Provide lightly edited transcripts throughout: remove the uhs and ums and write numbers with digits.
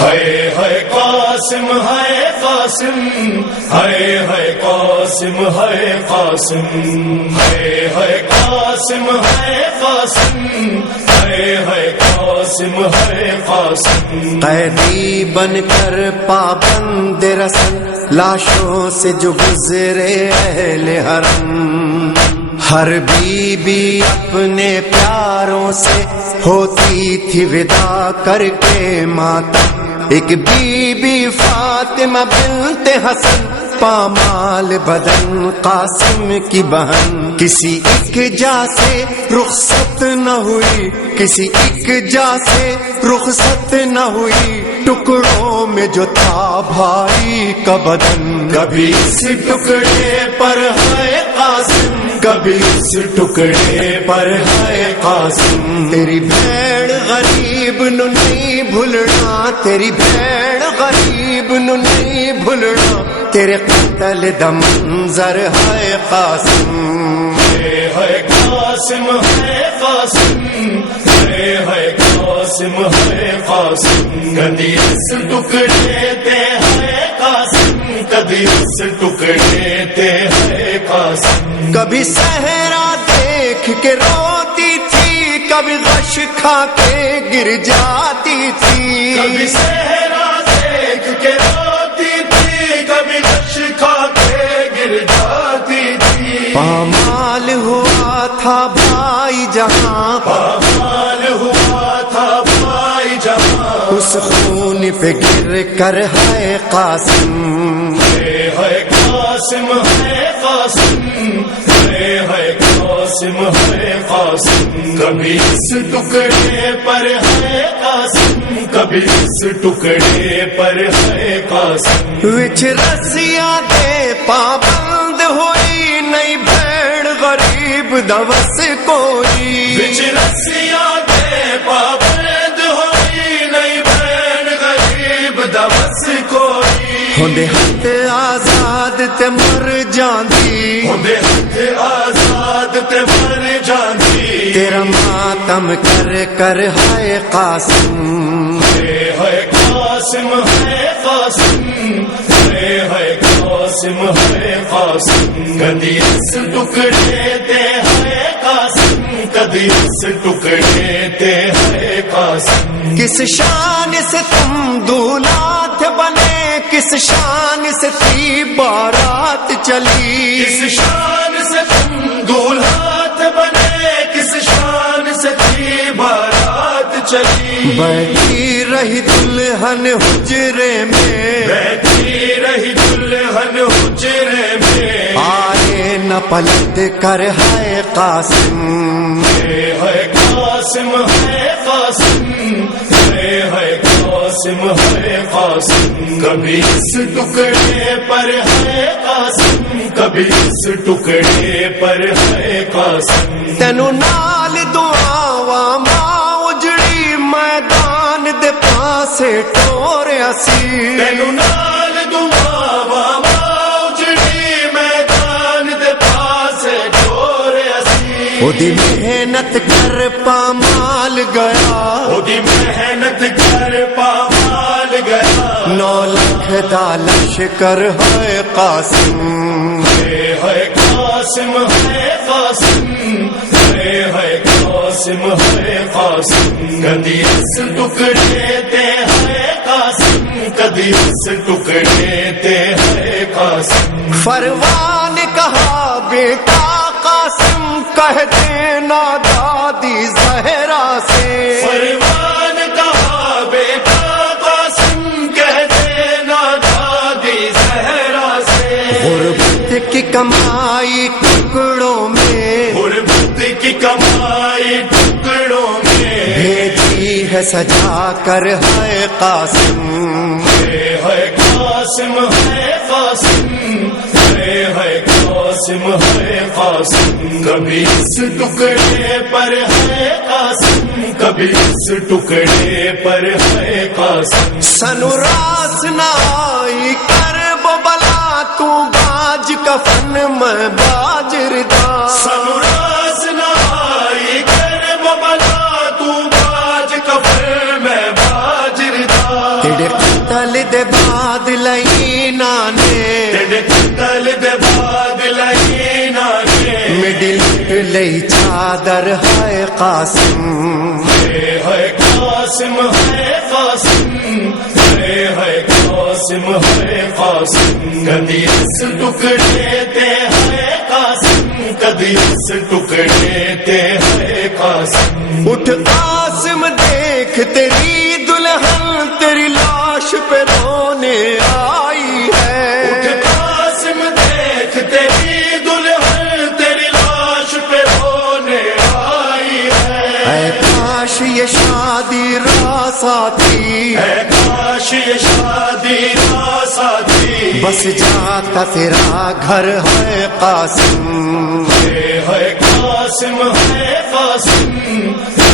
ہے قاسم ہے قاسم ہے قاسم ہے قاسم ہے قاسم ہے قاسم ہے قاسم ہے قاسم قیدی بن کر پابند رسم لاشوں سے جو گزرے اہل حرم، ہر بی بی اپنے پیاروں سے ہوتی تھی ودا کر کے ماتم، ایک بی بی فاطمہ بنت حسن پامال بدن قاسم کی بہن، کسی ایک جا سے رخصت نہ ہوئی، کسی ایک جا سے رخصت نہ ہوئی، ٹکڑوں میں جو تھا بھائی کا بدن، کبھی اس ٹکڑے پر ہے قاسم، کبھی اس ٹکڑے پر ہے قاسم، تیری بھیڑ غریب نو نہیں بھولنا، تیری بھیڑ غریب نو نہیں بھولنا، تیرے قتل دا منظر ہے قاسم، ہے قاسم ہے قاسم ہے قاسم ہے قاسم، کبھی اس ٹکڑے تے ہے قاسم، کبھی اس ٹکڑے تے ہے قاسم، کبھی صحرا دیکھ کے روتی تھی، کبھی غش کھا کے گر جاتی تھی، کبھی صحرا دیکھ کے روتی تھی، کبھی غش کھا کے گر جاتی تھی، پامال ہوا تھا بھائی جہاں، پامال ہوا تھا بھائی جہاں، اس خون پہ گر کر ہے قاسم، ہے قاسم ہے قاسم ہے قاسم ہے قاسم، کبھی اس ٹکڑے پر ہے قاسم، کبھی اس ٹکڑے پر ہے قاسم، وچ رسیاں دے پابند ہوئی نہیں بھیڑ غریب دوس کوئی، وچ رسیاں دے پابند ہوئی نہیں بھیڑ غریب دوس کوئی، ہوندے ہاتھ آزاد تے مر جاندی، ہوندے ہاتھ آزاد تے مر جاندی، تیرا ماتم کر کر ہے قاسم، ہے قاسم ہے قاسم ہے قاسم ہے قاسم، کبھی اس ٹکڑے تے ہے قاسم، کبھی اس ٹکڑے تے ہے قاسم، کس شان سے تم دولات بنے، کس شان سے تھی بارات چلی، کس شان سے تم دولہات بنے، کس شان سے تھی بارات چلی، بیٹھی رہی دلہن حجرے میں، بیٹھی رہی دلہن حجرے میں، آئے نہ پلٹ کر ہے قاسم، ہے قاسم ہے قاسم ہے قاسم ہے قاسم، کبھی اس ٹکڑے پر ہے قاسم، کبھی اس ٹکڑے پر ہے قاسم، تینو نال دعاواں ماں اجڑی میدان دے پاسے ٹوریا سی، تینو نال دعاواں ماں اجڑی میدان دے پاسے ٹوریا سی، او دی محنت کر پامال گیا، او دی محنت کر پامال گیا، 9 لاکھ دا لشکر ہے قاسم، ہے قاسم ہے قاسم ہے قاسم ہے قاسم، کبھی اس ٹکڑے تے ہے قاسم، کبھی اس ٹکڑے تے ہے قاسم، فروان کہا بیٹا قاسم کہہ دینا دادی زہرا سے، فروان کہا بیٹا قاسم کہہ دینا دادی زہرا سے، غربت کی کمائی ٹکڑوں میں، غربت کی کمائی ٹکڑوں میں، بھیجی ہے سجا کر ہے قاسم، ہے قاسم ہے قاسم ہے قاسم ہے قاسم، کبھی اس ٹکڑے پر ہے قاسم، کبھی اس ٹکڑے پر ہے قاسم، سنو راس نہ آئی کر وہ بلا تو باج کفن میں باجر دا، سنراس نہ آئی کر وہ بلا تو باج کفن میں باجر دا، تیرے نے تیرے قتل دے بعد لگینا نے مڈل لئی چادر ہے قاسم ہے قاسم ہے قاسم ہے قاسم ہے قاسم کدی اس ٹکڑے تے ہے قاسم کدی اس ٹکڑے تے ہے قاسم اٹھ قاسم دیکھ تیری دلہن تیری لاش پہ رونے آئی ہے اٹھ قاسم دیکھ تیری دلہن تیری لاش پہ رونے آئی ہے اے کاش یہ شادی راس آتی اے کاش یہ شادی راس آتی بس جاتا تیرا گھر ہے قاسم ہے قاسم ہے قاسم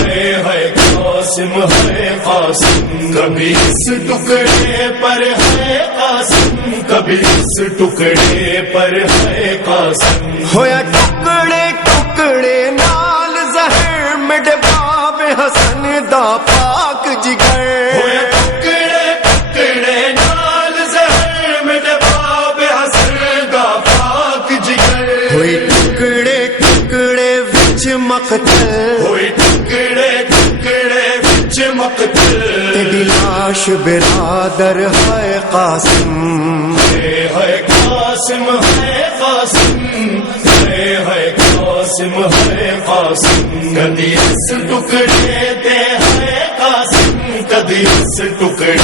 ہے قاسم ہے قاسم کبھی اس ٹکڑے پر ہے قاسم کبھی اس ٹکڑے پر ہے قاسم ہویا ٹکڑے ٹکڑے نال زہر مڈ باب حسن دا پاک جگر ہوئے ٹکڑے ٹکڑے نال زہر میرے باب حسن دا پاک جگر ہوئی ٹکڑے ٹکڑے وچ مقتل ہوئے ٹکڑے ٹکڑے وچ مقتل تیری لاش برادر ہے قاسم ہے قاسم ہے قاسم ہے قاسم ہے قاسم کدی اس ٹکڑے تے ہے قاسم کدی اس ٹکڑے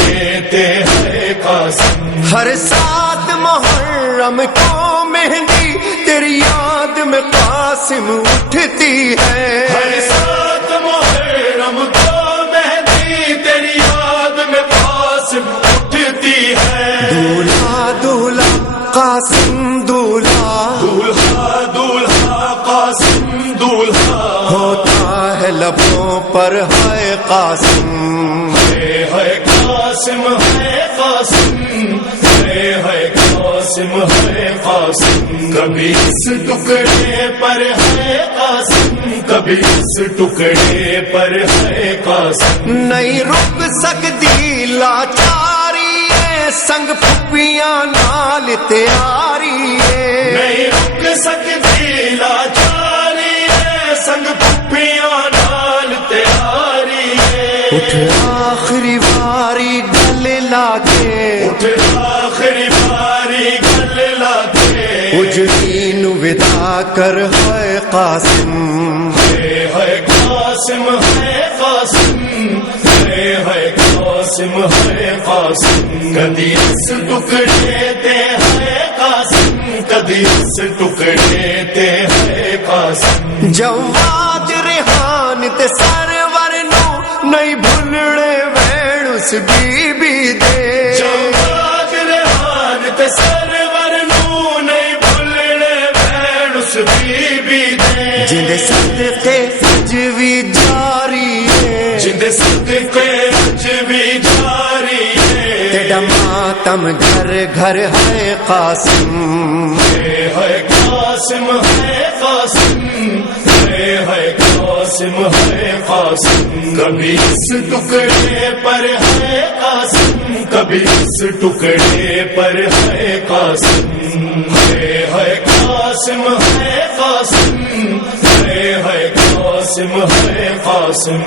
تے ہے قاسم ہر سات محرم کو مہندی تیری یاد میں قاسم اٹھتی ہے ہر سات محرم کو مہندی تیری یاد میں قاسم اٹھتی ہے دولہا دولہا قاسم دولہا دولہا دولہا قاسم دولہا ہوتا ہے لبوں پر ہے قاسم ہے قاسم ہے قاسم ہے قاسم ہے قاسم کبھی اس ٹکڑے پر ہے قاسم کبھی اس ٹکڑے پر ہے قاسم نہیں رک سکتی لاچاری ہے سنگ پھپیاں نال تیاری ہے نہیں رک سکتی لاچاری ہے سنگ پھپیاں نال تیاری ہے اٹھ آخری باری گلے لاگے اٹھ آخری باری گل لاتے اجڑی نو ودا کر ہے قاسم ہے قاسم ہے قاسم ہے قاسم ہے قاسم کدی اس ٹکڑے تے ہے قاسم کدی اس ٹکڑے تے ہے قاسم جواد ریحان تے سرور نو نہیں بھولنے وین اس بی بی دے جواد ریحان تے سرور نو نہیں بھولنے بہن اس بی بی دے جندے صدقے اج بھی جاری ہے جندے صدقے اج بھی جاری ہے تیرا ماتم گھر گھر ہے قاسم ہے قاسم ہے قاسم ہے قاسم ہے قاسم کبھی اس ٹکڑے پر ہے قاسم کبھی اس ٹکڑے پر ہے قاسم ہے قاسم ہے قاسم ہے قاسم ہے قاسم